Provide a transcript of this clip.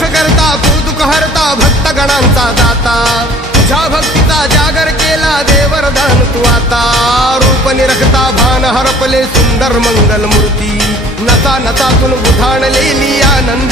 सुख करता तू दुःख हरता भक्त गणांचा दाता तुझ्या भक्तीचा जागर केला देवरदान तू आता रूप निरखता भान हरपले सुंदर मंगल मूर्ती नसा नसातून उधाणलेली आनंद